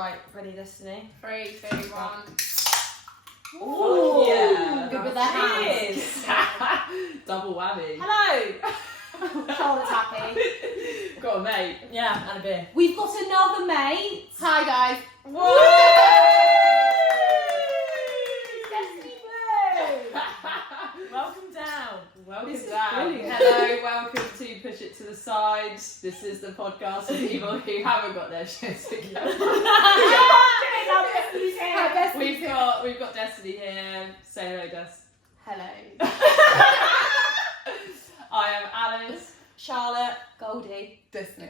Right, ready, Destiny? 3, 2, 1. Oh, yeah. Good with that. Cheers. Double whammy. Hello. Charlotte's happy. Got a mate. Yeah, and a beer. We've got another mate. Hi guys. Whoa! Destiny Blue. Welcome down. Welcome This is down. brilliant. Hello, welcome to Push It to the Side. This is the podcast for people who haven't got their shit together. We've got Destiny here. Say hello, Des. Hello. I am Alice. Charlotte. Goldie. Destiny.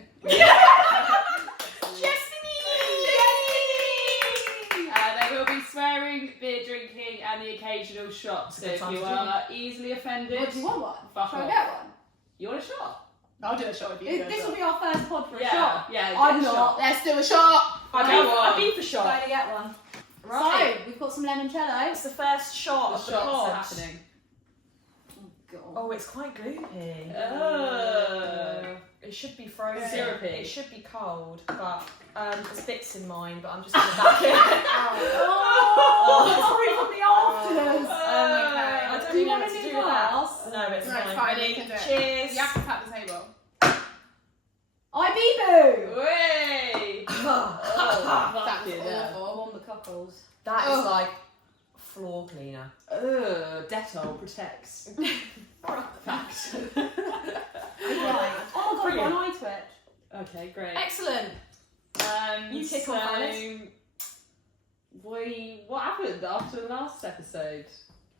There will be swearing, beer drinking, and the occasional shot. So if you are easily offended, What, do you want one? fuck Shall I off. get one? You want a shot? I'll do a shot with you. This will be our first pod for a Yeah, shot. yeah. I'm get a not. shot. Let's do a shot. I'd I'd be for shot. Going to get one. Right. So, we've got some limoncello. It's the first shot The of the shots pod. are happening. Oh, it's quite gloopy. Oh. It should be frozen. Syrupy. It should be cold, but there's bits in mine, but I'm just going to back it. Sorry for the afters. I don't Do you know want what a to new do with that. glass? No, it's No, fine. it's fine, Ready? you can do it. Cheers. You have to tap the table. I Bibu. Way! That was Fucking I awful. want the cockles. That is Ugh. like floor cleaner. Dettol protects. Fact. Right. Oh my god, Brilliant. one eye twitch. Okay, great. Excellent. You kick so, off, Alice. what happened after the last episode?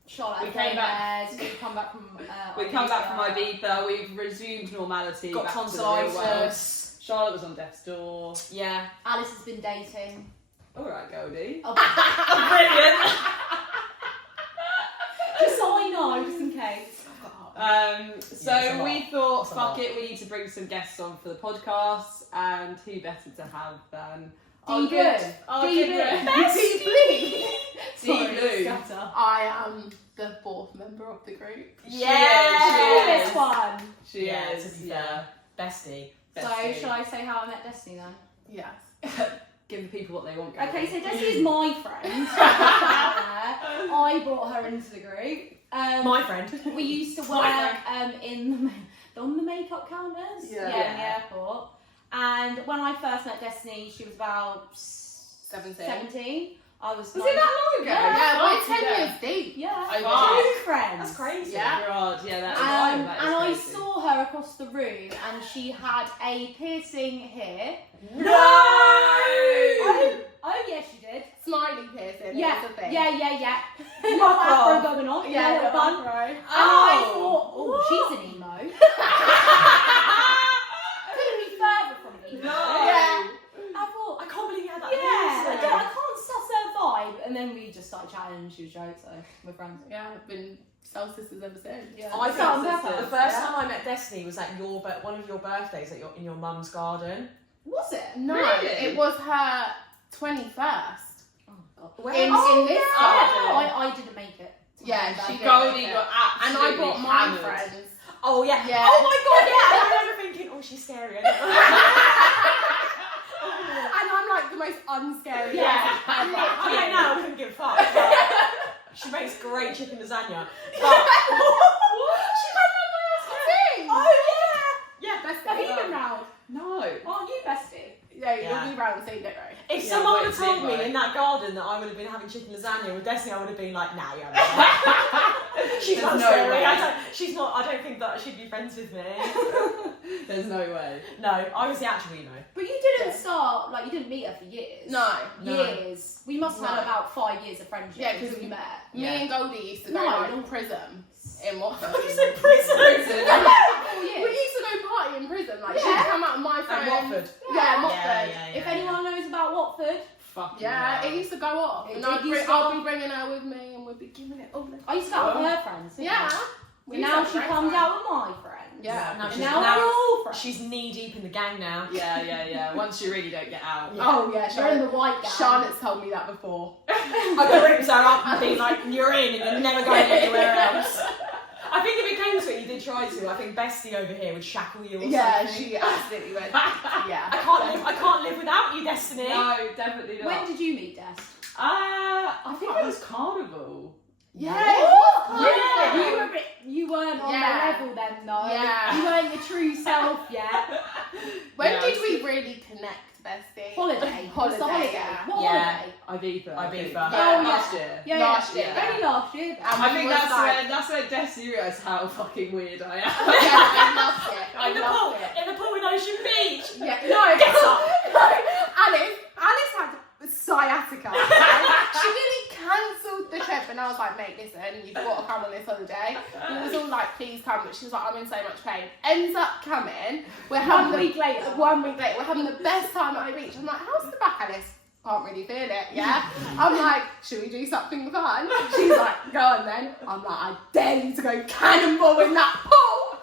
Charlotte, We came back. We come back from. We come back from Ibiza. We've resumed normality. Got back to the real world. tonsillitis. Charlotte was on death's door. Yeah. Alice has been dating. All right, Goldie. Oh, Brilliant. just so I know, just in case. So Yeah, it's a lot. we thought, It's a fuck lot. it, we need to bring some guests on for the podcast, and who better to have than Dee Blue. our Dee good Blue. friend, Dee Dee Blue. Scatter. I am the fourth member of the group. Yes. This one. She Yeah, to is, be yeah. Bestie. So, Bestie. shall I say how I met Destiny then? Yes. Give the people what they want. Okay, so Goldie. Destiny is my friend. I brought her into the group. My friend. We used to My work on the makeup counters. Yeah. In the airport. And when I first met Destiny, she was about 17. I was. Was it that long ago? Yeah, we're Fuck, 10 yeah. years deep. Yeah. Wow. Two friends. That's crazy. Yeah. God, yeah, that is And that is I crazy. saw her across the room, and she had a piercing here. No! Oh yeah, she did. Smiley piercing. Yeah, That's the thing. yeah. Fuck Not afro off. going on. Yeah, little bun. that's right. And I thought, oh, she's an emo. Couldn't be further from an emo. No. Yeah. I thought, I can't believe you had that. yeah, reason. I can't suss her vibe. And then we just started chatting, and she was a joke, so we're friends. Yeah, I've been soul sisters ever since. Yeah. I Soul think sisters. the first Yeah. time I met Destiny was at one of your birthdays in your mum's garden. Was it? No, Really? it was her 21st. Oh god. Where? In this yeah. garden. I didn't make it. Yeah, My she bad. did. Goldie Yeah. got And I absolutely brought my hammered. friends. Oh yeah. Yeah. Oh my god, yeah. And I remember thinking, oh, she's scary. I don't know. And I'm like the most unscary Yeah. person ever. I don't know, I couldn't give a fuck. But she makes great chicken lasagna. But She ran around my house for tea. Oh yeah. yeah, Bestie. Have you been round? No. Aren't you bestie? Yeah, Yeah. you'll be round soon, don't worry. if Yeah, someone wait would have till told you me go. in that garden that I would have been having chicken lasagna with Destiny, I would have been like, nah, you're right. She's There's not no scary. way. I don't think that she'd be friends with me. There's no way. No, I was the actual emo. But you didn't Yeah. start, like, you didn't meet her for years. No. Years. We must have had No. about 5 years of friendship Yeah, because 'cause we met. Me Yeah. and Goldie used to go No, like not- prison in Watford. You said prison. 4 We years. used to go party in prison. Like Yeah. she'd come out with my And friend. Watford. Yeah, Watford. Yeah. If anyone knows about Watford, Fucking Yeah, hell. it used to go off. It And did I'll used to be go bringing her with me and we'd be giving it all. I used to go out with her friends. didn't Yeah. I? We And used to now have she great comes fun. out with my friends. Yeah. Now And she's, now now we're all friends. she's knee deep in the gang now. Yeah. Once you really don't get out. Yeah. Oh yeah, You're in the Charlotte. white gown. Charlotte's told me that before. I gripped her up and been like, you're in and you're never going anywhere else. I think if it came to it, you did try to. I think Bestie over here would shackle you or Yeah, something. she absolutely went. Yeah. I can't live without you, Destiny. No, definitely not. When did you meet Des? I think it was Carnival. Yeah. Yeah. You weren't on Yeah. the level then, though. Yeah. You weren't your true self yet. When Yeah, did we really connect, Bestie? Holiday. Holiday, It's the holiday. yeah. What Yeah. holiday? Ibiza. Ibiza. Oh, last yeah. year. Yeah, Last yeah. year. Only last year. And I we think was like- that's where Destiny realised how fucking weird I am. Yeah, I loved it. I In the loved pool, it. in the pool in Ocean Beach. Yeah, no, Alice had sciatica. She really cancelled the trip, and I was like, mate, listen, you've got to come on this holiday. He was all like, please come, but she was like, I'm in so much pain. Ends up coming. We're having 1 week later. 1 week later, we're having the best time at the beach. I'm like, how's the back, Alice? Can't really feel it, yeah? I'm like, should we do something fun? She's like, go on then. I'm like, I dare you to go cannonball in that pool.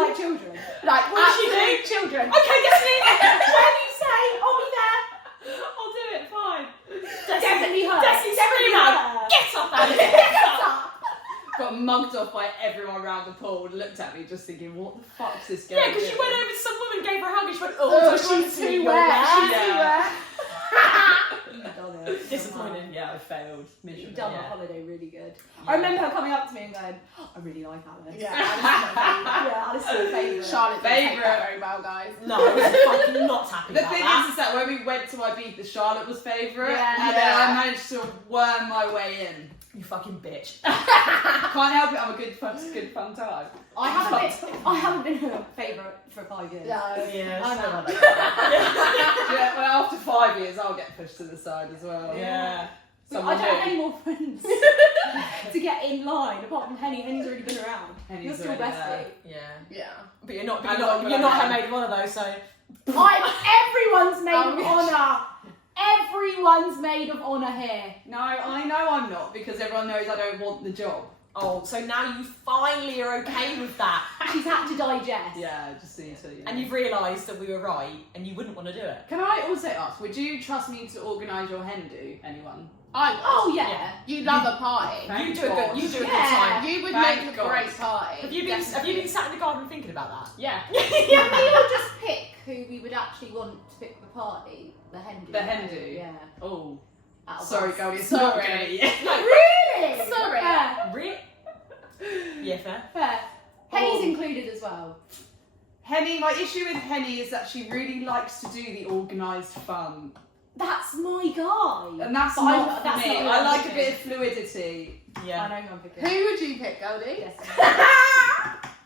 Like children. Like, What did she do? absolute children. Okay, Destiny. When you say, I'll be there. I'll do it, fine. Definitely her. Destiny, scream out. Get off that. Get up. Got mugged off by everyone around the pool and looked at me just thinking, what the fuck's this girl Yeah, because she doing? went over to some woman, gave her a hug, and she went, Oh, she's she's too wet. She's too wet. You've done it. Disappointing. Yeah, I failed miserably. You've done Yeah. the holiday really good. Yeah. I remember her coming up to me and going, I really like Alice. Yeah, Yeah, Alice is my favourite. Charlotte didn't take Favourite. that very well, guys. No, I was fucking not happy The about thing that. is that when we went to Ibiza, Charlotte was favourite, Yeah. and then I managed to worm my way in. You fucking bitch. Can't help it, I'm a good fun time. I haven't been her favourite for 5 years. No. Yeah, I so know. like that. Yeah, well, after 5 years, I'll get pushed to the side as well. Yeah. I Someone don't have new. any more friends to get in line apart from Henny. Henny's already been around. Henny's You're still already bestie. there. Yeah. Yeah. But you're not. And You're not her made one of those. So. Everyone's made Oh, of yes. honour. Everyone's made of honour here. No, I know I'm not, because everyone knows I don't want the job. Oh, so now you finally are okay with that, She's had to digest. Yeah, just so you know. and you've realised that we were right, and you wouldn't want to do it. Can I also ask, would you trust me to organise your hen do, anyone? I would. Oh yeah. Yeah. You love a party. Thank You do a good. God. You do a good Yeah. time. You would Thank make a God. great party. Have you been sat in the garden thinking about that? Yeah. Yeah, we will just pick who we would actually want to pick the party. The hen do. The hen do? Yeah. Oh, Out of sorry, us. Goldie, it's Sorry. not gonna be. Really? Sorry. Fair. Really? Yeah, fair. Fair. Henny's Oh. included as well. Henny, my issue with Henny is that she really likes to do the organised fun. That's my guy. And that's But not that's for me. not I what like I'm a bit of fluidity. I Yeah. know who I'm picking. Who would you pick, Goldie? Yes.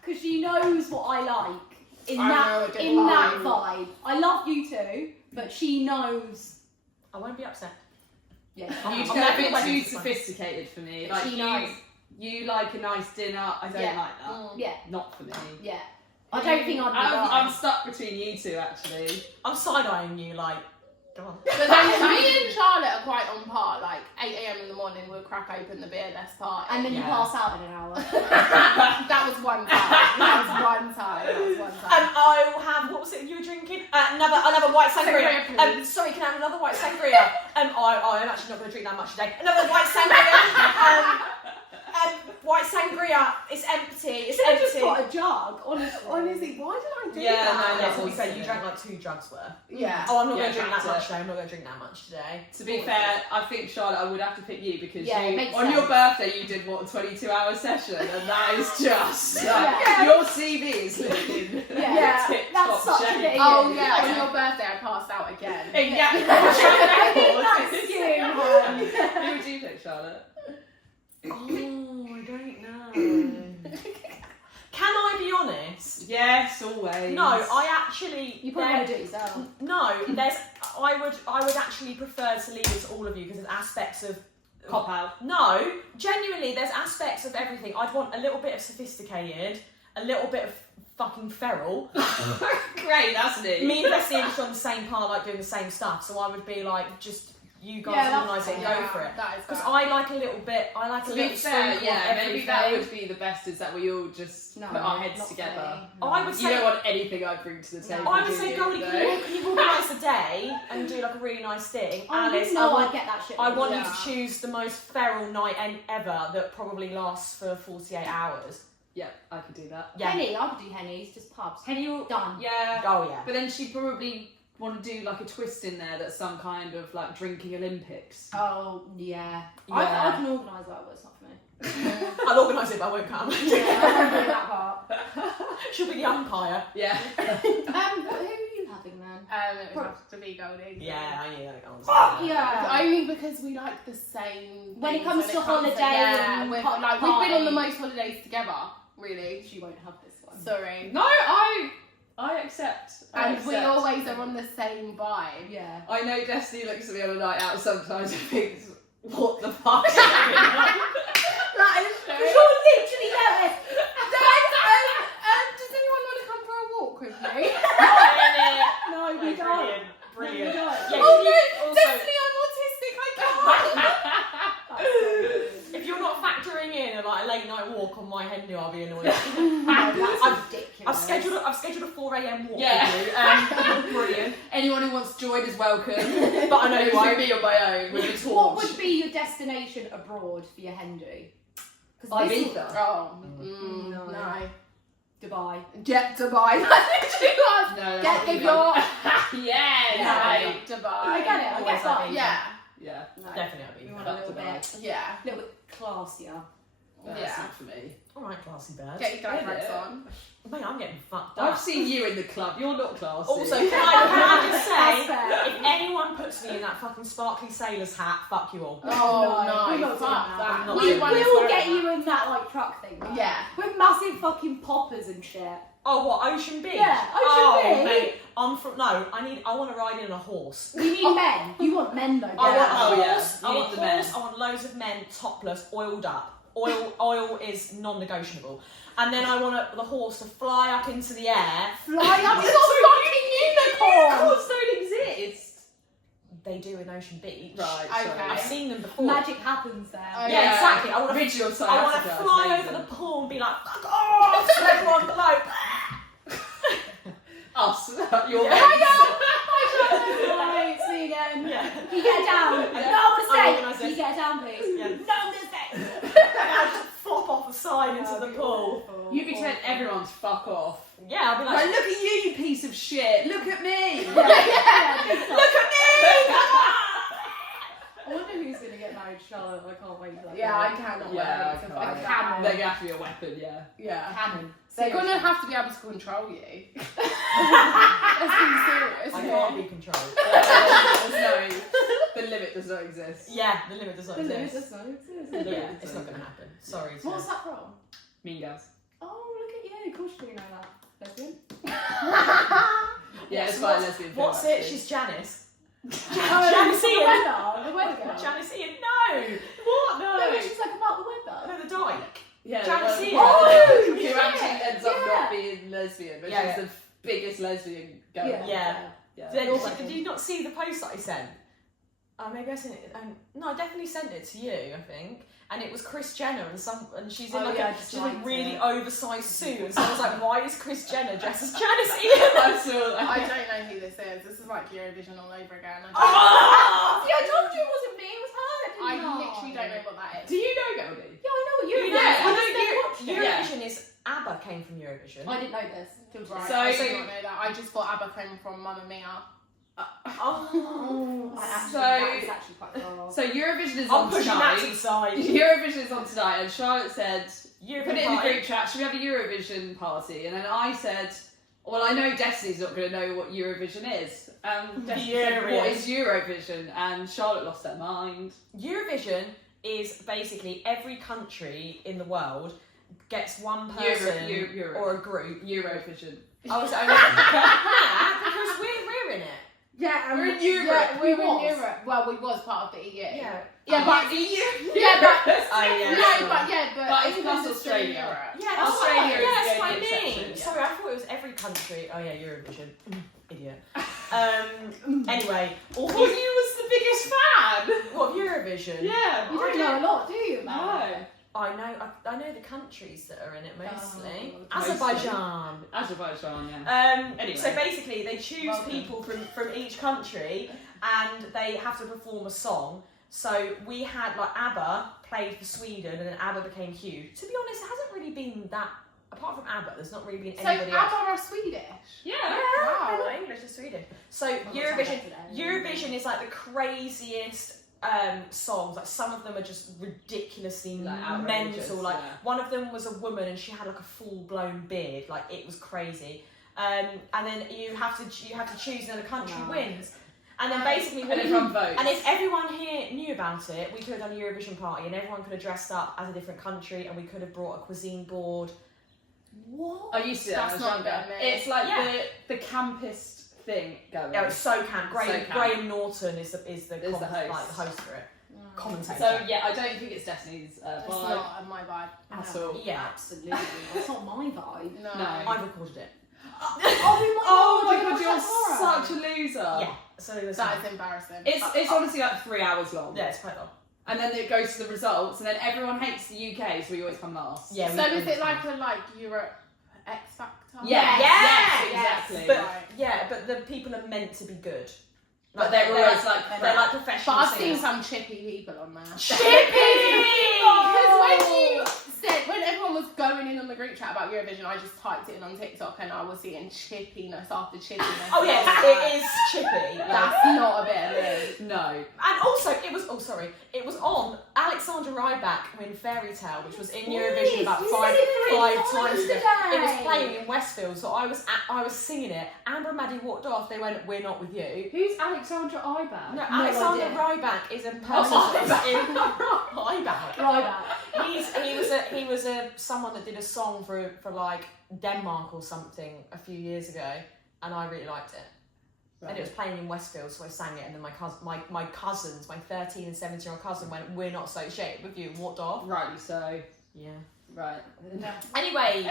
Because she knows what I like in I know that a good in that vibe. vibe. I love you too, but she knows. I won't be upset. Yeah. You I'm get a definitely bit waiting too for this one. sophisticated for me. Like She knows. you like a nice dinner. I don't Yeah. like that. Mm. Yeah. Not for me. Yeah. I don't think I'd be I'm right. stuck between you two actually. I'm side-eyeing you, like, go on. But then me and Charlotte are quite on par. Like 8 AM in the morning, we'll crack open the beer, let's party. And then you Yeah. pass out in an hour. that was one time. That was one time. That was one time. I will have, what was it you were drinking? Another white sangria. Sangria, please. Sorry, can I have another white sangria? I'm actually not going to drink that much today. Another white sangria. White sangria. It's empty. It's Should have just empty. got a jug, honestly. Honestly, why did I do Yeah, that? no, Yeah, that to be was fair, you it. drank like 2 jugs worth. Yeah. Oh, I'm not Yeah, going to drink that that's much it. today. I'm not going to drink that much today. To be fair, I think Charlotte, I would have to pick you because Yeah, it you, makes on your sense. birthday you did what, a 22-hour session, and that is just Yeah. your CV is looking Yeah. tip That's top such a shape. bit- Oh yeah, Yeah. on your birthday I passed out again. Exactly. I think that's you, hon. Who would you pick, Charlotte? Oh, I don't know. Can I be honest? Yes, always. No, I actually. You probably want to do it yourself. No, I would actually prefer to leave it to all of you because there's aspects of Cop out. No, genuinely, there's aspects of everything. I'd want a little bit of sophisticated, a little bit of fucking feral. Great, that's neat. Me and Bessie are just on the same part, like doing the same stuff. So I would be like, just you guys Yeah, organise it and go for it. That is Because fair. I like a little bit. I like a To be little fair, sprinkle yeah, of maybe that everything. would be the best, is that we all just No, put our heads not together. for me. I would You say. don't want anything I bring to the table. I would do say, you? Goldie, No. can you organise a day and do like a really nice thing? Oh, Alice, you know I I'd want, get that shit. I want you Yeah. to choose the most feral night ever that probably lasts for 48 hours. Yeah, I could do that. Yeah. Henny, I could do Henny's, just pubs. Henny, Done. yeah. Oh yeah. But then she'd probably want to do like a twist in there that's some kind of like drinking Olympics. Oh, yeah. Yeah. I can organise that, but it's not for me. I'll organise it, but I won't come. Yeah, I won't do that part. She'll be the umpire. Yeah. Who are you having then? It would have to be Goldie. Yeah, I knew that. Fuck yeah! Only because we like the same. When it things comes to holiday yeah, and we've party. been on the most holidays together. Really. She won't have this one. Sorry. No, I accept. And we always are on the same vibe. Yeah. I know Destiny looks at me on a night out sometimes and thinks, what the fuck is going on? That is true. You're literally there. Does anyone want to come for a walk with me? No, we don't. Brilliant. No, we don't. Yeah, Oh you no, also- Destiny, I'm autistic, I If you're not factoring in like a late night walk on my head, I'll be annoyed. That's ridiculous. I've scheduled a 4 a.m. walk Yeah. with you. Brilliant. Anyone who wants to join is welcome. But I know It you won't won't. be on my own with a torch. What would be your destination abroad for your Henry? Ibiza. Oh, No. no. Dubai. Get Dubai. That literally was. No, Get the that's yacht. Yeah. Right, Dubai. I get it. I Always get that. Ibiza. Yeah. Yeah. No. Definitely. We want a little Dubai. bit, Yeah. little bit classier. That's Yeah. not for me. Alright, classy bird. Get your Get glasses it. on. Mate, I'm getting fucked I've up. seen you in the club. You're not classy. Also, can I just That's say, fair. if anyone puts me in that fucking sparkly sailor's hat, fuck you all. Oh we're no, not fuck doing that. We're not We doing that. will get you in that like truck thing. Right? Yeah. With massive fucking poppers and shit. Oh, what, Ocean Beach? Yeah, Ocean oh, Beach. Mate, I want to ride in a horse. You need men. You want men though. I want a Oh, yeah. horse, You I need want the a horse, men. I want loads of men, topless, oiled up. Oil is non-negotiable. And then I want the horse to fly up into the air. Fly up. It's Of not a fucking unicorn. course don't exist. They do in Ocean Beach. Right, Okay. sorry. I've seen them before. Magic happens there. Oh, Yeah, exactly. I want to Original I want to sciatica, fly it's over amazing. the pool and be like, fuck off, to everyone below. Us. Your Yeah. Hi, it's me again. Yeah. Can you get it down? Yeah. No, I want to I'll stay. organise Can you this. get it down, please? Yeah. No, I'm going to stay. And I just flop off the side into the pool. You be telling everyone to fuck off. Yeah, I'll be Like, like, look at you, you piece of shit. Look at me. Yeah, look at me! I wonder who's going to get married, Charlotte. I can't wait for that. Yeah, I cannot Yeah, wait. I to can't. fuck Cannon. They're gonna have to be a weapon, yeah. Yeah. Cannon. They're gonna have to be able to control you. Let's be serious. I can't be controlled. No, the limit does not exist. Yeah, the limit does not The limit exist. does not exist. Yeah, it's not going to happen. Sorry. To... What's that from? Mean Girls. Oh, look at you. Of course you know that. Lesbian? Yeah, it's quite a lesbian film. What's it? actually. She's Janice. Oh, Janice the Ian. weather. The weather girl. Janice Ian, no! What? No, No! but she's like about the weather. No, the dyke. Yeah, Janice the Ian. one Oh, who yeah, actually ends up yeah. not being lesbian, but Yeah, she's the biggest lesbian girl. Yeah. Yeah. Yeah. Then, You're did welcome. you not see the post that I sent? Maybe I sent it. No, I definitely sent it to you. I think, and it was Kris Jenner and she's in Oh, like yeah, I a just she's in a liked really it. oversized suit. And so I was like, why is Kris Jenner dressed as Janice Ian? I saw that. I don't know who this is. This is like Eurovision all over again. Oh! See, I told you it wasn't me. It was her. I literally don't know what that is. Do you know Goldie? Yeah, I know what You Eurovision know, is. I I know just never watched it. Eurovision is ABBA came from Eurovision. I didn't know this. Till Right, So- I did not know that. I just thought ABBA came from Mamma Mia. Oh, That is actually quite far. So Eurovision is I'm on pushing that to the tonight. side. Eurovision is on tonight, and Charlotte said, Eurovision put it in the party. group chat, should we have a Eurovision party? And then I said, well, I know Destiny's not going to know what Eurovision is. Destiny said, what is Eurovision? And Charlotte lost her mind. Eurovision is basically every country in the world gets one person Euro. or a group. Eurovision. I was only nah, because we're in it. Yeah, We're in Europe. Yeah, we're We was. in Europe. Well, we was part of the EU. Yeah. Yeah, but EU. yeah, but Oh yeah. no, sure. but it's England plus is still Australia. Europe. Yeah, Australia yeah, is that's the what I only mean. exception, yeah. Sorry, I thought it was every country. Oh yeah, Eurovision. Idiot. Anyway, all Well, these, you was the biggest fan. what Eurovision? Yeah. You don't know a lot, do you? No. I know the countries that are in it mostly. Oh, mostly. Azerbaijan. Azerbaijan, yeah. Anyway. So basically, they choose Welcome. people from each country, and they have to perform a song. So we had like ABBA played for Sweden, and then ABBA became huge. To be honest, it hasn't really been that apart from ABBA, there's not really been So anybody else. ABBA are Swedish. Yeah. Wow. They're not English, they're Swedish. So Eurovision is like the craziest songs. Like some of them are just ridiculously mental. Like one of them was a woman and she had like a full blown beard. Like it was crazy. And then you have to choose and the country wins. And then basically, and everyone votes. And if everyone here knew about it, we could have done a Eurovision party, and everyone could have dressed up as a different country, and we could have brought a cuisine board. What? I used to do that when I was younger. It's like the campest thing going. Yeah, it's so camp. Graham Norton is the host. Like, the host for it. Commentator. So yeah, I don't think it's Destiny's vibe. It's not my vibe. At all. Yeah, absolutely. That's not my vibe. No. I've recorded it. Oh my god, you're such a loser. Yeah. So That is embarrassing. It's honestly like 3 hours long. Yeah, it's quite long. And then it goes to the results, and then everyone hates the UK, so we always come last. Yeah. So is it like a Europe X Factor? Yes, exactly. But but the people are meant to be good. But they're always they're like professional. But I've seen singers. some chippy people on there. Chippy! Because when everyone was going in on the group chat about Eurovision, I just typed it in on TikTok and I was seeing chippiness after chippiness. Oh yeah, it is chippy. That's not a bit of me. No. And also, it was on Alexandra Rybak in Fairy Tale, which was in Eurovision about five times ago. It was playing in Westfield, so I was singing it. Amber and Maddie walked off. They went, "We're not with you." Who's Alexandra Rybak? No, Alexander Rybak is a person Rybak. He was someone that did a song for like Denmark or something a few years ago, and I really liked it. Right. And it was playing in Westfield, so I sang it, and then my cousins, my 13 and 17-year-old cousin went, "We're not associated with you," and walked off. Rightly so. Yeah. Right. Anyway,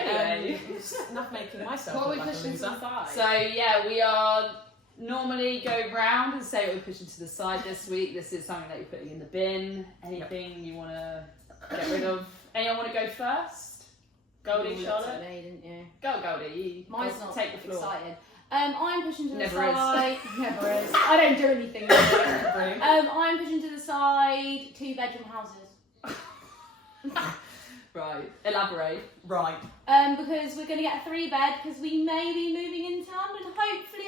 enough making myself What look are we like a pushing to loser. the side? So yeah, we are normally go round and say what we're pushing to the side this week. This is something that you're putting in the bin. Anything you want to get rid of? Anyone want to go first? Goldie, Charlotte? Me, didn't you? Go, Goldie. Mine's not take the floor. excited. I'm pushing to the Never side. Never is. I don't do anything. I'm pushing to the side 2-bedroom houses. Right. Elaborate. Right. Because we're going to get a 3-bed because we may be moving into London, hopefully.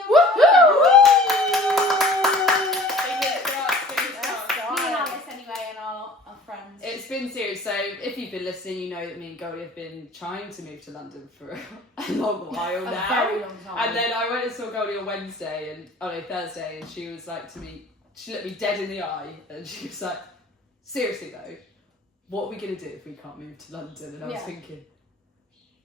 Me and Alice anyway, and our friends. It's been serious. So if you've been listening, you know that me and Goldie have been trying to move to London for a long while now. A very long time. And then I went and saw Goldie on Thursday, and she was like to me, she looked me dead in the eye, and she was like, "Seriously though, what are we going to do if we can't move to London?" And I was thinking,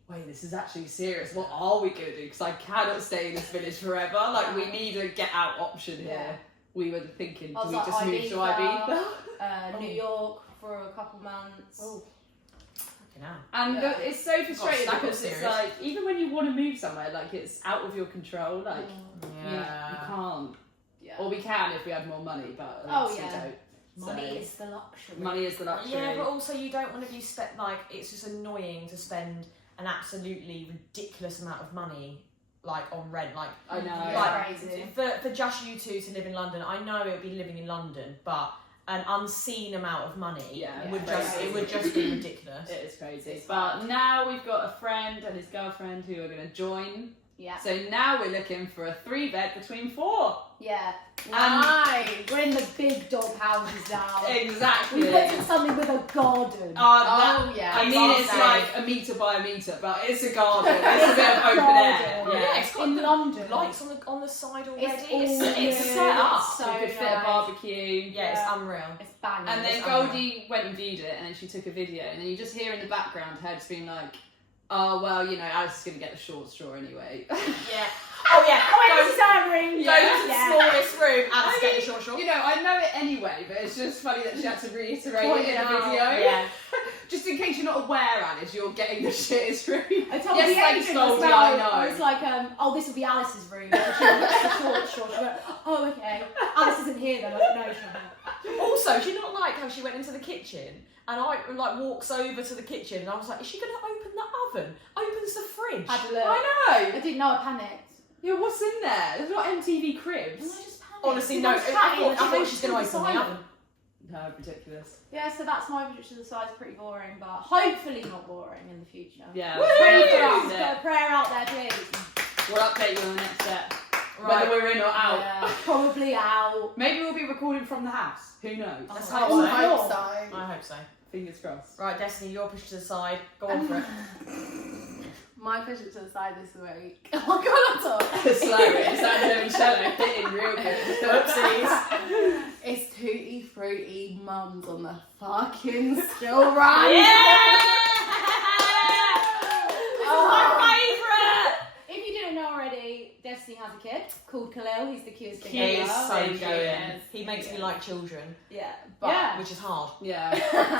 wait, this is actually serious. What are we going to do? Because I cannot stay in this village forever. Like, we need a get out option here. Yeah. We were thinking, do we like, just move to Ibiza? New York for a couple months. Oh. Fucking hell. And it's so frustrating Got because serious. it's like, even when you want to move somewhere, like, it's out of your control. Like, you Yeah. can't. Yeah. Or we can if we had more money, but Oh, we yeah. don't. Money So, is the luxury. money is the luxury. Yeah, but also you don't want to be like, it's just annoying to spend an absolutely ridiculous amount of money like on rent. Like, I know. like Crazy. for just you two to live in London, I know it would be living in London, but an unseen amount of money would just be ridiculous. It is crazy. But now we've got a friend and his girlfriend who are going to join. Yeah. So now we're looking for a 3-bed between 4. Yeah. Nice. We're in the big dog houses now. Exactly. We wanted something with a garden. Yeah. I mean, it's like a metre by a metre, but it's a garden. It's a bit of open air. Yeah, it's got in London. lights on the side already. It's a set up. It's so You could fit a nice. barbecue. Yeah, it's unreal. It's banging. And then It's Goldie went and viewed it, and then she took a video, and then you just hear in the background her just being like, "Oh well, you know, Alice is going to get the short straw anyway." Yeah. Oh yeah. Go to Go to the smallest room and get the short. You know, I know it anyway, but it's just funny that she had to reiterate it in the video. Yeah. Just in case you're not aware, Alice, you're getting the shittest room. I told Yes, the thanks, agent as Goldie, well. I know. I was like, oh, this will be Alice's room. And she gets the short straw. She went, oh, okay. Alice isn't here then. I was like, no, she's not. Also, do you not like how she went into the kitchen and I like walks over to the kitchen and I was like, is she going to open the oven? Opens the fridge. Had a look. I know. I didn't know. I panicked. Yeah, what's in there? There's not MTV And I Cribs. just panicked. Honestly, Because no. I was chatting and I thought went she's going to to open the oven. No, ridiculous. Yeah, so that's my push to the side. It's pretty boring, but hopefully not boring in the future. Yeah. Pray for we'll us. Put a prayer out there, please. We'll update you on the next step. Right. Whether we're in or out. Yeah, probably out. Maybe we'll be recording from the house. Who knows? Let's I hope so. hope so. I hope so. Fingers crossed. Right, Destiny, you're pushed to the side. Go on for it. My push it to the side this week. Oh my god, I'm talking. Slow. It's that cello hitting real good. Whoopsies. It's Tutti Frutti Mums on the fucking school run. Yeah! Oh. My favourite! If you didn't know already, Destiny has a kid called Khalil. He's the cutest thing He ever. is so There you cute. go, yes. He makes me like children, Yeah. But Yeah. which is hard. Yeah.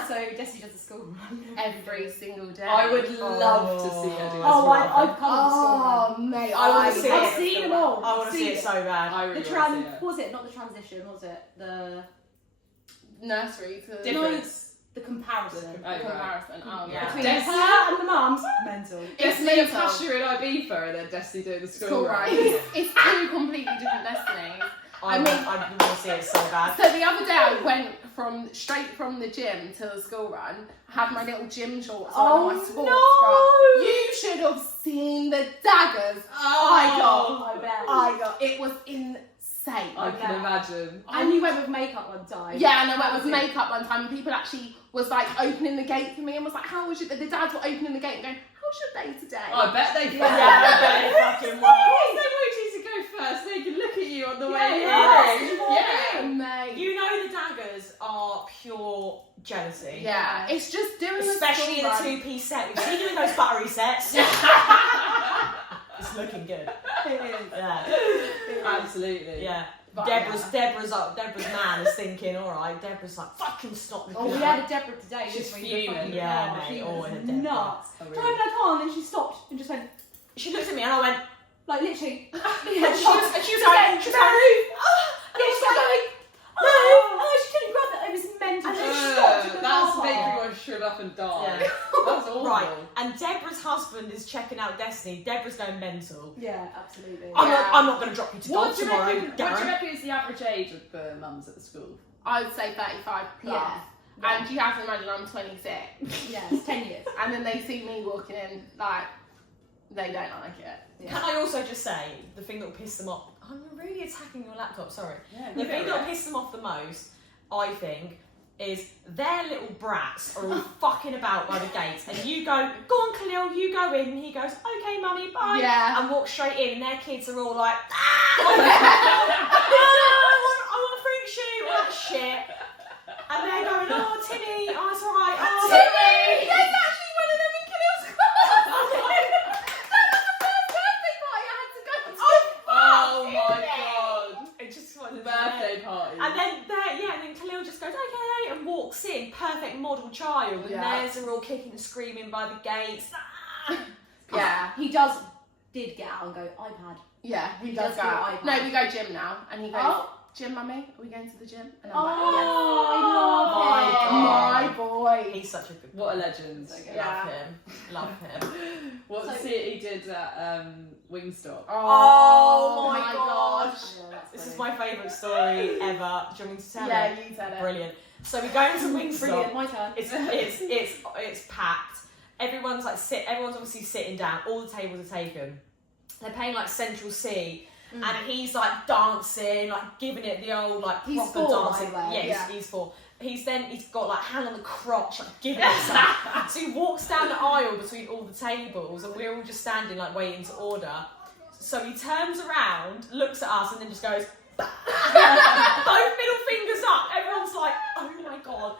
So Destiny does the school run. every single day. I would love to see her do this. Oh, more I've often. come to the school run. Oh, mate. I wanna see it. I've seen them all. I want to see it so bad. I really The want to see it. what was it? Not the transition, was it? The Nursery to Difference. the comparison. Oh, right. comparison. Oh, Yeah. Between Des- her and the mums. Mental. It's Destiny and mental. Pasha in Ibiza and then Destiny doing the school School run. run. It's two completely different destinies. I want to see it so bad. So the other day I went straight from the gym to the school run. I had my little gym shorts on and my sports bra. You should have seen the daggers I got. I bet. I got. It was insane. I can imagine. And you went with makeup one time. Yeah, and I went with makeup one time, and people actually was like opening the gate for me and was like, "How was your?" The dads were opening the gate and going, "How's your day today?" I bet they Yeah, I bet it fucking works. They want you to go first. They can look at you on the way Yeah, in. yeah. Yeah, mate. You know the daggers are pure jealousy. Yeah, it's just doing Especially in the a school run. two-piece set. We've seen you in those buttery sets. It's looking good. Yeah. Absolutely. Yeah. But Deborah's man is thinking, alright, Deborah's like, fucking stop looking Oh, we at had me. a Deborah today. She's didn't we? fuming. Fucking Yeah, hell, mate, she oh, was and a Deborah. nuts. Oh, really? Driving back on, and then she stopped and just went, She looked at me and I went, like literally. and she was like, yeah, she's like, Oh, she couldn't grab it. It was mental. And then she stopped. at the That's car making me park. want to shrivel up and die. Yeah. That's awful. right. And Deborah's husband is checking out Destiny. Deborah's going mental. Yeah, absolutely. I'm not going to drop you to What golf do you tomorrow, reckon? What do you Darren. reckon is the average age of the mums at the school? I would say 35 plus. Yeah. And you have to imagine I'm 26. Yeah, it's 10 years. And then they see me walking in, like, they don't like it. Yeah. Can I also just say, the thing that will piss them off, I'm really attacking your laptop, sorry. Yeah, The thing that will piss them off the most, I think, is their little brats are all fucking about by the gates, and you go on Khalil, you go in, and he goes, okay mummy, bye, Yeah. and walk straight in, and their kids are all like, I want a fruit shoot, all that shit, and they're going, oh Timmy, oh it's alright, oh Timmy! There's actually one of them in Khalil's class! That was the first birthday party I had to go to. Oh my god. It just wanted Birthday party. And then then Khalil just goes, okay, and walks in, perfect model child, and Yeah. theirs are all kicking and screaming by the gates. Yeah. He did get out and go, iPad. Yeah, he He does does go. do iPad. No, we go gym now, and he goes, Oh. gym, mummy? Are we going to the gym? And I'm Oh, like, I yes. love My boy. He's such a good What a legend. Yeah. Love him. What's it he did at Wingstop? Oh my gosh. Yeah, that's This is funny. my favourite story ever. Do you want me to tell Yeah, it? you said it. Brilliant. So we go into Brilliant, Wingstop. my turn. It's packed. Everyone's everyone's obviously sitting down. All the tables are taken. They're paying like central seat. And he's like dancing, like giving it the old like He's proper 4, dancing. by the way. Yeah, he's 4. He's got like hand on the crotch, like giving it some. So he walks down the aisle between all the tables, and we're all just standing like waiting to order. So he turns around, looks at us, and then just goes, both middle fingers up. Everyone's like, oh my god,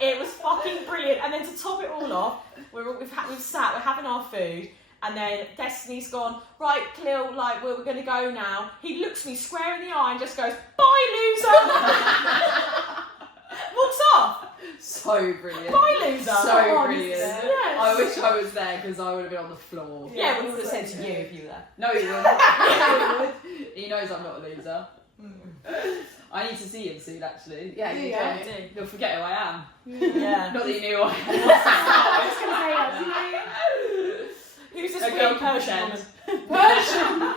it was fucking brilliant. And then to top it all off, we've sat, we're having our food. And then Destiny's gone, right, Khalil, like, we're going to go now. He looks me square in the eye and just goes, bye, loser! Walks off. So brilliant. Bye, loser. So brilliant. Yes. I wish I was there because I would have been on the floor. Yeah, we would have said to you if you were there. No, he wouldn't. He knows I'm not a loser. I need to see him soon, actually. Yeah, you Yeah. do. You'll forget who I am. Yeah. Not that you knew who I am. I was going to say that. Who's this Okay, weird I'll Persian pretend. woman?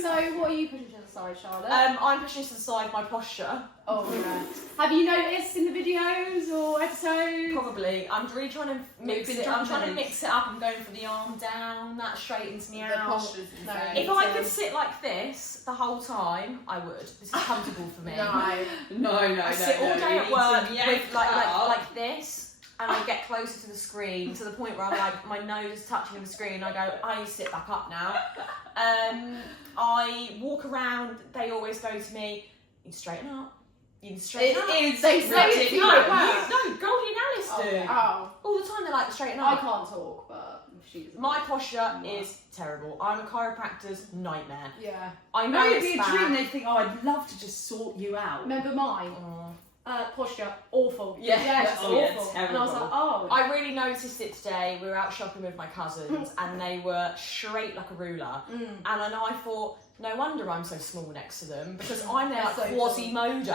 So, what are you pushing to the side, Charlotte? I'm pushing to the side my posture. Oh, yeah. Have you noticed in the videos or episodes? Probably. I'm really trying to mix it. I'm trying to mix it up. I'm going for the arm down. That straightens me The out. posture's insane. If I could sit like this the whole time, I would. This is comfortable for me. No. I sit all day at work with like this, and I get closer to the screen to the point where I'm like, my nose is touching the screen. I go, I need to sit back up now. I walk around. They always go to me, you need to straighten up. You need to straighten up. It is They say it to you. No, Goldie and Alice do. Oh. All the time they're like, straighten I up. can't talk, but she doesn't. My posture is terrible. I'm a chiropractor's nightmare. Yeah. I know it'd it's be a bad. dream. They think, oh, I'd love to just sort you out. Remember mine? Posture, awful. Yeah. Just Oh, yeah, awful. And I was like, terrible. oh. I really noticed it today. We were out shopping with my cousins and they were straight like a ruler. And I thought, no wonder I'm so small next to them because I'm there like They're so Quasimodo,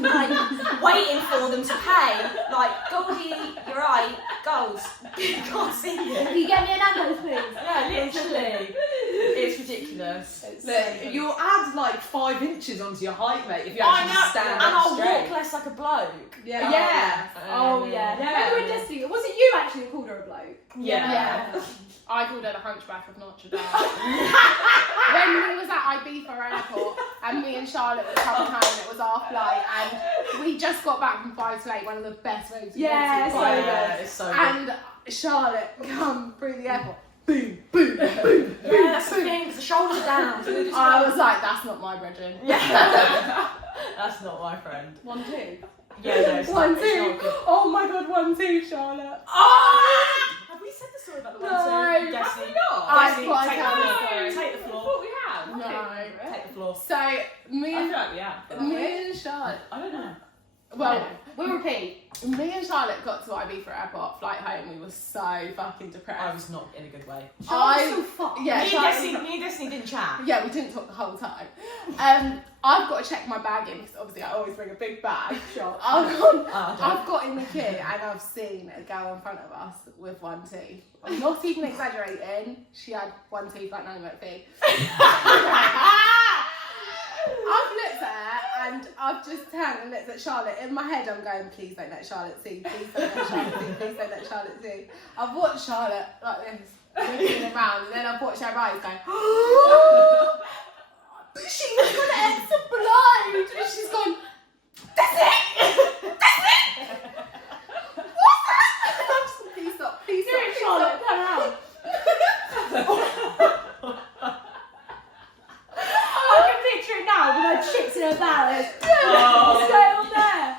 like waiting for them to pay. Like, Goldie, you're right, goals. Can't see you. Can you get me an ambulance, please? Yeah, literally. It's ridiculous. Look, you'll add like 5 inches onto your height, mate, if you I actually know, stand and up I'll straight. walk less like a bloke. Yeah. Yeah. Oh, yeah. Remember when Destiny, was it you actually who called her a bloke? Yeah. I called her the Hunchback of Notre Dame. When we was at Ibiza airport and me and Charlotte were coming home, it was our flight and we just got back from 5 to 8, one of the best roads we've Yeah, been to. so Yeah, it's so good. And Charlotte come through the airport, boom, boom, boom. Yeah, that's the thing, 'cause the shoulders are down. So I was like, that's not my brethren. yeah. That's not my friend. 1, 2. Yeah, no, it's 1, not, 2. it's not good. Oh my god, 1, 2, Charlotte. Oh! Have we said the story about the No. 1, 2? Have Destiny. we not? I Destiny, thought I take told the the floor. story. Take the I floor. thought we had. No. Take the floor. So, me I and, feel like we have. me and Charlotte, I don't know. well, We'll repeat. me and Charlotte got to Ibiza airport, flight home, we were so fucking depressed. I was not in a good way. I- so fucked. Yeah, Me Charlotte- and Destiny didn't chat. Yeah, we didn't talk the whole time. I've got to check my bag in because obviously I always bring a big bag. Sure. I've got in the queue and I've seen a girl in front of us with 1 tooth. I'm not even exaggerating. She had 1 tooth like Nanny McPhee. I've looked at her and I've just turned and looked at Charlotte. In my head, I'm going, please don't let Charlotte see. Please don't let Charlotte see. Please don't let Charlotte see. I've watched Charlotte like this, looking around, and then I've watched her eyes going, she was going to explode. And she's gone, that's it! That's it! What's that? I'm just, please stop, please stop. Please Charlotte, stop. come out. I can picture it now with her chips in her ballad. Oh. Straight on there.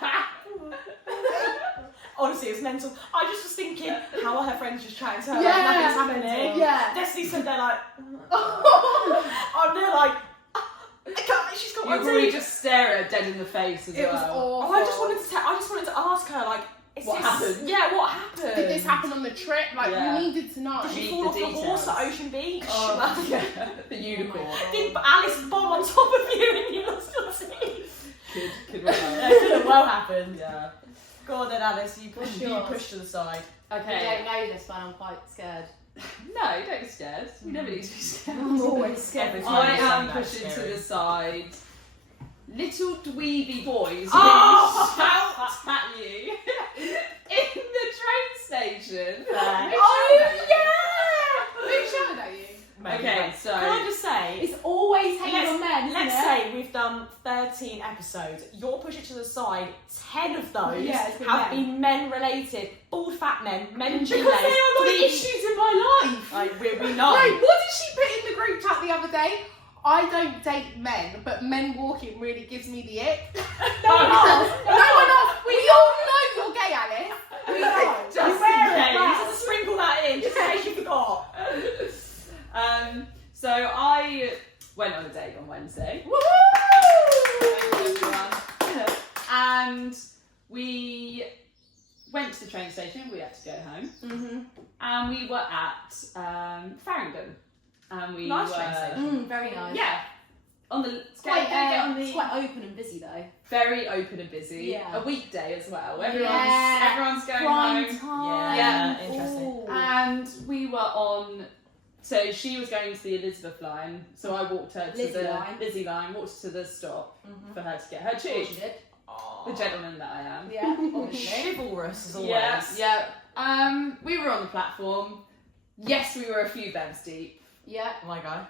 Honestly, it's mental. I just was thinking, how are her friends just chatting to her Yeah. like nothing's happening? Yeah. Destiny said they're like, I'm there like, I can't, she's got You 1 probably tooth. just stare at her dead in the face as It was well. awful. I just wanted to ask her like, is What this, happened? Yeah, what happened? Did this happen on the trip? Like, Yeah. we needed to know. Did Need she fall the off the horse details. at Ocean Beach? Oh, yeah. The unicorn. Did Alice bomb on top of you and you lost your teeth? Could well. That could have well happened. Yeah. Go on then, Alice. You push, What's you yours? push to the side. I Okay. don't know this one, I'm quite scared. No, don't be scared. You never need to be scared. I'm always scared. Every I time you am say that, pushing to scary. the side. Little dweeby boys Oh! who shout at you in the train station. Oh, Who shouted at you? Okay, so Can I just say, It's always hating on men, let's isn't it? say we've done 13 episodes. Your push it to the side, 10 of those Yeah, it's been have men. been men related. Bald fat men, men in Because they G-legs. are my issues in my life. Like, we No, know. what did she put in the group chat the other day? I don't date men, but men walking really gives me the ick. No one else. No one else. We all know you're gay, Alice. We know. Just wear in case. well. Just to sprinkle that in, just in case you forgot. so I went on a date on Wednesday. Woohoo! Thank you, everyone. And we went to the train station. We had to go home, Mm-hmm. and we were at Farringdon. And we Nice were train station. Very nice. yeah on the It's quite, get on the it's quite open and busy though. very open and busy. Yeah. A weekday as well. Yeah. Everyone's going Prime home. time. Yeah, interesting. Ooh. And we were on. So she was going to the Elizabeth line, so I walked her to Lizzie the line. Lizzie line. Walked to the stop Mhm. for her to get her Of tube. course you did. Oh. the gentleman that I am. Yeah, obviously. Chivalrous as always. Yeah. We were on the platform. Yes, we were a few beds deep. Yeah. My guy.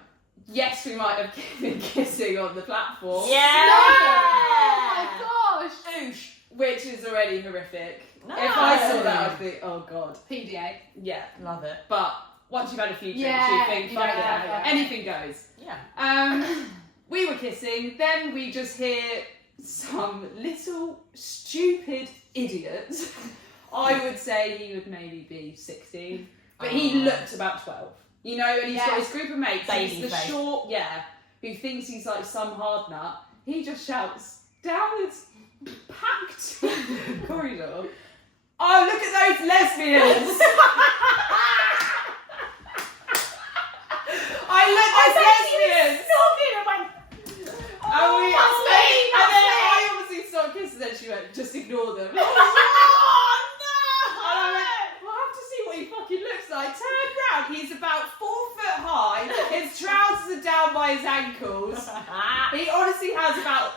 Yes, we might have been kissing on the platform. Yeah! Oh my gosh! Oosh. Which is already horrific. No. If I saw that, I'd think, oh god. PDA. Yeah. Love it. But once you've had a few drinks, Yeah, you think, you fuck don't yeah, have that. anything goes. Yeah. We were kissing, then we just hear some little stupid idiot. I would say he would maybe be 16, but he looked about 12. You know, and he's got his group of mates, Baby he's the face. short, who thinks he's like some hard nut. He just shouts down this packed corridor, oh, look at those lesbians! I look at lesbians! And then I obviously stopped kissing, then she went, just ignore them. And I went, well, I have to see what he fucking looks like. Turn round, he's about 4 foot high, his trousers are down by his ankles. He honestly has about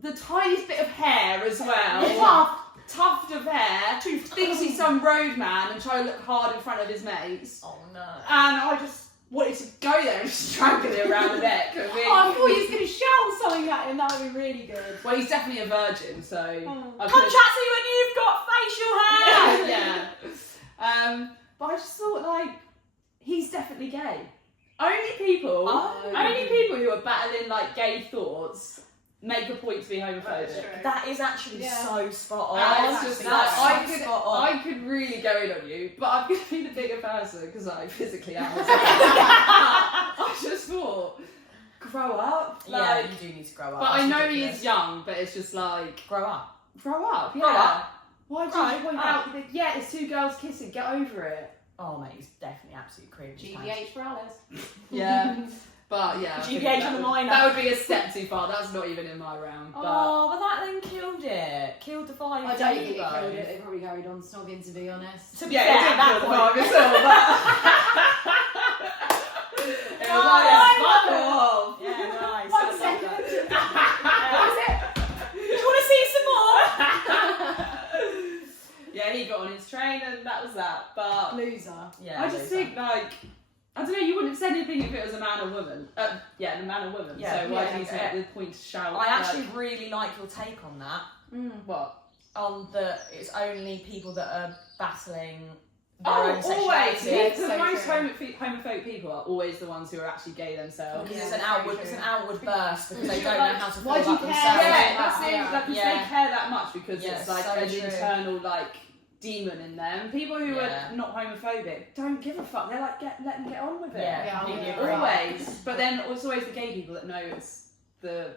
the tiniest bit of hair as well. Tuft of hair. Thinks he's some roadman and trying to look hard in front of his mates. Oh no. And I just wanted to go there and strangle him around the neck. Oh, I thought you was going to shout something at him. That would be really good. Well, he's definitely a virgin, so... I Come chat to you when you've got facial hair! yeah. But I just thought, like, he's definitely gay. Only people who are battling, like, gay thoughts make a point to be homophobic. That is actually so spot on. And it's just like, That's I could really go in on you, but I'm going to be the bigger person because I physically am. I just thought, grow up. Yeah, Like, you do need to grow up. but I That's know he ridiculous. is young, but it's just like, Grow up. grow up. Yeah. Grow up. Why do you point out that, yeah, it's 2 girls kissing, get over it. Oh mate, he's definitely absolutely cringe. GBH for Alice. Yeah. But yeah. GBH on the minor. That would be a step too far. That's not even in my round. But Oh, but that then killed it. Killed the vibe. I don't think it killed it. It probably carried on snogging, to be honest. To be yeah, fair, it at did that kill the point. vibe as well, but it was like, fuck off. Yeah, nice. One I love second. that. Do you want to see some more? Yeah, he got on his train and that was that. But Loser. Yeah, I just think, like, I don't know, you wouldn't have said anything if it was a man or woman. Yeah, the man or woman. Yeah, so why yeah, do you take the point to shout? I actually really like your take on that. What? On the it's only people that are battling their own Always! sexuality. Yeah, The so most true. homophobic people are always the ones who are actually gay themselves. Because Yeah, it's very an outward burst because they don't Like, know how to feel why do you about care? themselves. Yeah, that's it. Yeah. Like, Yeah. they care that much because Yeah, it's like so an true. internal like demon in them. People who Yeah. are not homophobic don't give a fuck. They're like, let them get on with it. Yeah, completely agree. Always. But then it's always the gay people that know it's those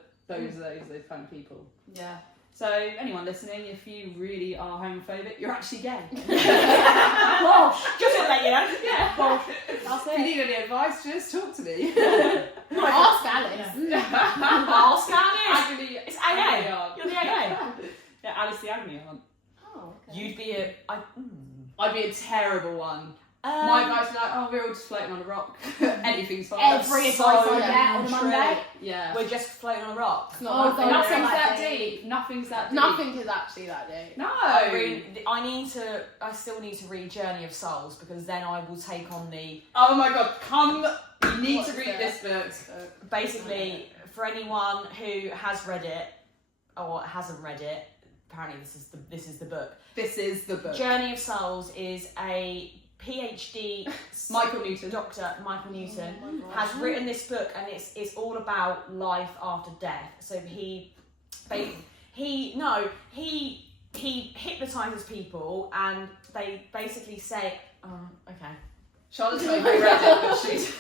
kind of people. Yeah. So anyone listening, if you really are homophobic, you're actually gay. Gosh. Just to let you know. Yeah. That's If you it. need any advice, just talk to me. Ask Alice. Ask Alice. Agony. It's AA. You're the AA. Yeah, Alice the agony aunt. Oh, okay. You'd be a. I'd be a terrible one. My guys are like, oh, we're all just floating on a rock. Anything's fine. Every advice I get on a Monday. Yeah. We're just floating on a rock. It's not Oh, that God. deep. Nothing's Like that deep. deep. Nothing's that deep. Nothing is actually that deep. No. I still need to read Journey of Souls because then I will take on the. Oh my god, you need What's to read this? this book. Basically, for anyone who has read it or hasn't read it, apparently this is the book. This is the book. Journey of Souls is a PhD Michael Newton. Doctor Michael Newton Oh my God. has written this book, and it's all about life after death. So he hypnotizes people, and they basically say, okay. Charlotte's not even read it, but she's...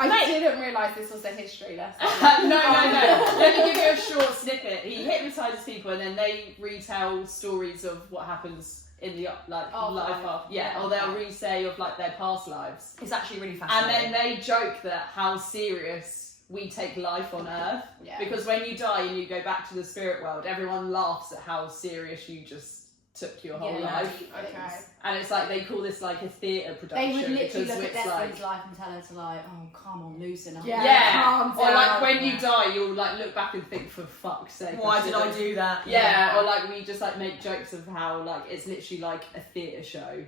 I didn't realise this was a history lesson. No. Let me give you a short snippet. He hypnotises people, and then they retell stories of what happens in the life after. Yeah, or they'll re-say of like their past lives. It's actually really And fascinating. then they joke that how serious we take life on Earth. Yeah. Because when you die and you go back to the spirit world, everyone laughs at how serious you just took your whole Yeah, life. Okay. And it's like they call this like a theatre production. They would literally because look at it's Desmond's life and tell her to like, oh, come on, loosen up. Yeah. Calm Or like down. when you die, you'll like look back and think, for fuck's sake, Why did I do that? Yeah, or like we just like make jokes of how like it's literally like a theatre show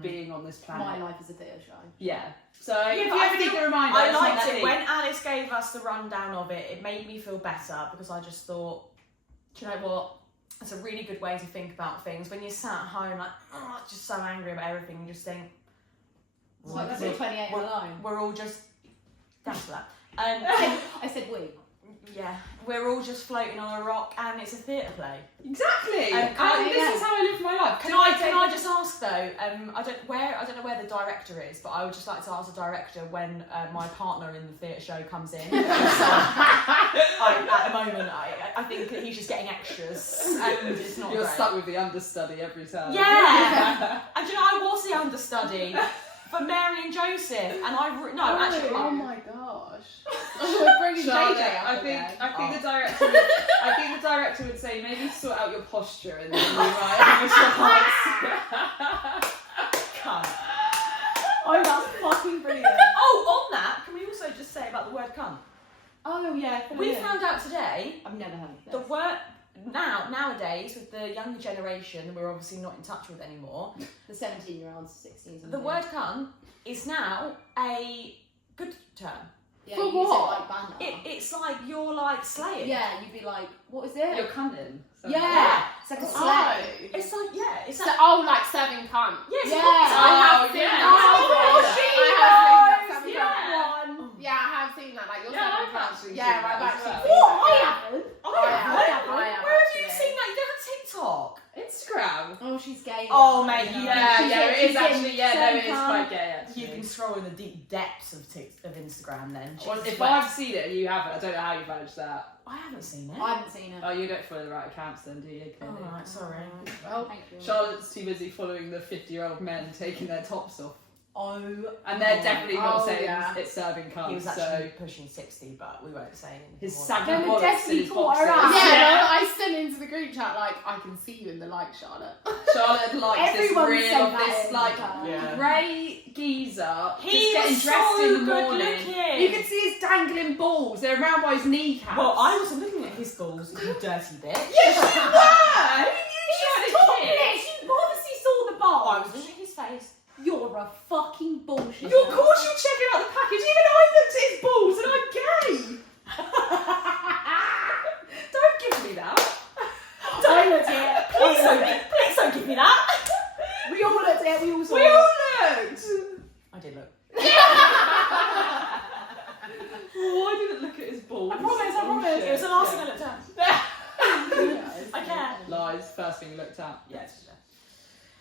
being on this planet. My life is a theatre show. Yeah. So Yeah, if but you I ever need feel- the reminder, I it's not liked that it deep. when Alice gave us the rundown of it. It made me feel better because I just thought, do you know what? It's a really good way to think about things. When you're sat at home, like, oh, just so angry about everything, you just think, It's like I said 28 we're, alone. we're all just, thanks for that. I said we. Yeah, we're all just floating on a rock, and it's a theatre play. Exactly. Can This is how I live my life. Can I just ask though? I don't know where the director is, but I would just like to ask the director when my partner in the theatre show comes in. At the moment, I think that he's just getting extras, and it's not. You're great. stuck with the understudy every time. Yeah, and you know I was the understudy for Mary and Joseph, and actually. Oh my gosh. We're bringing Charlotte, JJ up I think again. the director. I think the director would say maybe sort out your posture and then you might use your heart. Cunt. Oh, that's fucking brilliant. Oh, on that, can we also just say about the word cunt? Oh, yeah. We found out today I've never heard of this. the word nowadays with the younger generation we're obviously not in touch with anymore. The 17-year-olds, 16s. The word cunt is now a good term. Yeah, For you use what? it like banter. It's like you're like slaying. Yeah, you'd be like, what is it? You're cunning. Yeah. It's like a slay. Oh. It's like it's So, like like serving cunt. yes. Yeah. I have Oh, seen yeah. that. Oh, I have seen she that. knows. Yeah, I have seen that. Like you're Yeah, serving I've cunt. actually Yeah, seen I've that as actually well. seen What? that. I Yeah. haven't. I have Where have you actually. seen that? You don't have TikTok. Instagram. Oh, she's gay. Oh, mate, It is She's actually. in Yeah, no, it is some quite gay actually. You've been scrolling the deep depths of Instagram then. Well, Jesus if Christ. I've seen it and you haven't, I don't know how you managed that. I haven't seen it. I haven't seen it. Oh, you don't follow the right accounts then, do you? Oh, Clearly. right, sorry. Well, Thank you. Charlotte's too busy following the 50-year-old men taking their tops off. Oh, And they're definitely not Oh, saying yeah. it's serving cunts, he was so actually pushing 60, but we won't say anything. his more. saggy Then we bollocks definitely in his caught her boxers. out. yeah, no, I sent into the group chat like I can see you in the light, Charlotte. Charlotte likes Everyone this reel sent of that this in, like Yeah. grey geezer He just getting was dressed so in the good morning. looking. You can see his dangling balls. They're around by his kneecaps. Well, I wasn't looking at his balls, you dirty bitch. Yes, you were. You showed his Topless! tits. You obviously saw the bar. I was looking at his face. You're a fucking bullshit. Of course you're checking out the package. Even I looked at his balls and I'm gay. Don't give me that. Don't look at it. Please don't give me that. We all looked at it. We all saw We it. all looked. I did look. Oh, I didn't look at his balls. I promise. It was the last thing I looked at. I can. Lies. First thing you looked at. Yes.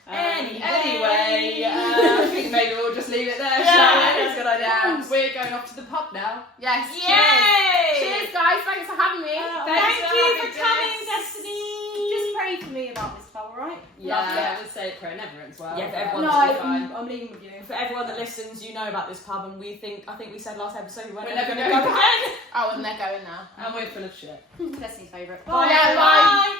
Anyway, Anyway. I think maybe we'll just leave it there. Yeah, shall we? that's a good idea. We're going off to the pub now. Yes. Yay! Cheers, guys. Thanks for having me. Thank you for having coming, us. Destiny. Just pray for me about this pub, alright? Yeah, we'll say it prayer never ends well. Yeah, for but- everyone. No, fine. I'm leaving with you. For everyone that listens, you know about this pub, and I think we said last episode we weren't We're never never going to going go again. Oh, and they're going now. And we're full of shit. Destiny's favourite. Yeah, bye. Bye.